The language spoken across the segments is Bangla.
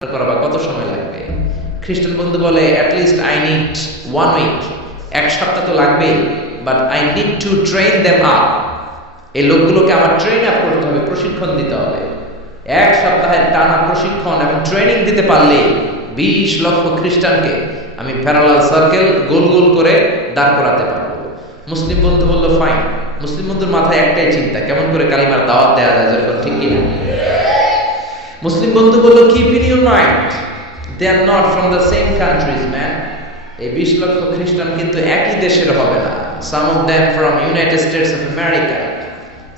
করাবা কত সময় লাগবে? খ্রিস্টান বন্ধু বলে at least I need 1 week, এক সপ্তাহ তো লাগবে, but I need to train them up. এই লোকগুলোকে আমার ট্রেন আপ করতে হবে, প্রশিক্ষণ দিতে হবে। এক সপ্তাহের টানা প্রশিক্ষণ এবং ট্রেনিং দিতে পারলে 20 লক্ষ খ্রিস্টানকে আমি প্যারালাল সার্কেল গোল গোল করে দাঁড় করাতে পারবো। মুসলিম বন্ধু বলল ফাইন। মুসলিম বন্ধুর মাথায় একটাই চিন্তা, কেমন করে কালিমার দাওয়াত দেওয়া যায়, যখন ঠিক কিনা। মুসলিম বন্ধু বলল keep in your mind, they are not from the same countries man. এই 20 লক্ষ খ্রিস্টান কিন্তু একই দেশের হবে না। Some of them from United States of America,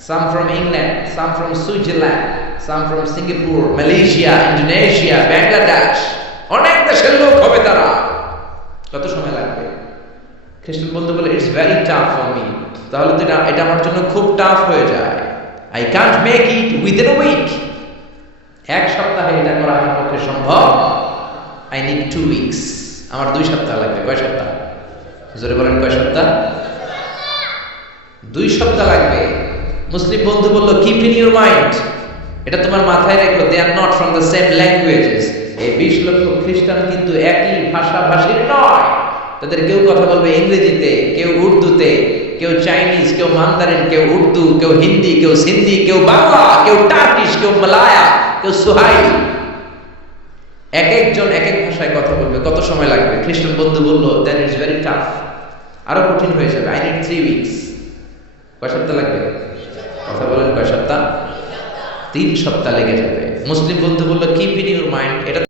some from England, some from Switzerland, some from Singapore, Malaysia, Indonesia, Bangladesh, অনেক দেশের লোক হবে তারা। কত সময় লাগবে? খ্রিস্টান বন্ধু বলে it's very tough for me. তাহলে তো এটা আমার জন্য খুব টাফ হয়ে যায়। I can't make it within a week. এক সপ্তাহে এটা করা আমার পক্ষে সম্ভব। I need 2 weeks. আমার 2 সপ্তাহ লাগবে। কয় সপ্তাহ? জোরে বলেন, কয় সপ্তাহ? 2 সপ্তাহ লাগবে। মুসলিম বন্ধু বলল কিপ ইন ইউর মাইন্ড, এটা তোমার মাথায় রেখো, they are not from the same languages. এই 20 লক্ষ খ্রিস্টান কিন্তু একই ভাষাভাষীর নয়। তাদের কেউ কথা বলবে ইংরেজিতে, কেউ উর্দুতে, কেউ চাইনিজ, কেউ মান্দারিন, কেউ উর্দু, কেউ হিন্দি, কেউ সিন্ধি, কেউ বাংলা, কেউ টার্কিশ, কেউ মালায়া, কেউ সুহাইলি। এক একজন এক এক ভাষায় কথা বলবে। কত সময় লাগবে? খ্রিস্টান বন্ধু বলল দেন ইটস ভেরি টাফ, আরো কঠিন হয়ে যাবে। I need 3 weeks. কয় সপ্তাহ লাগবে? কথা বলেন, কয় সপ্তাহ? 3 সপ্তাহ লেগে যাবে। মুসলিম বন্ধু বলল কিপ ইন ইউর মাইন্ড, এটা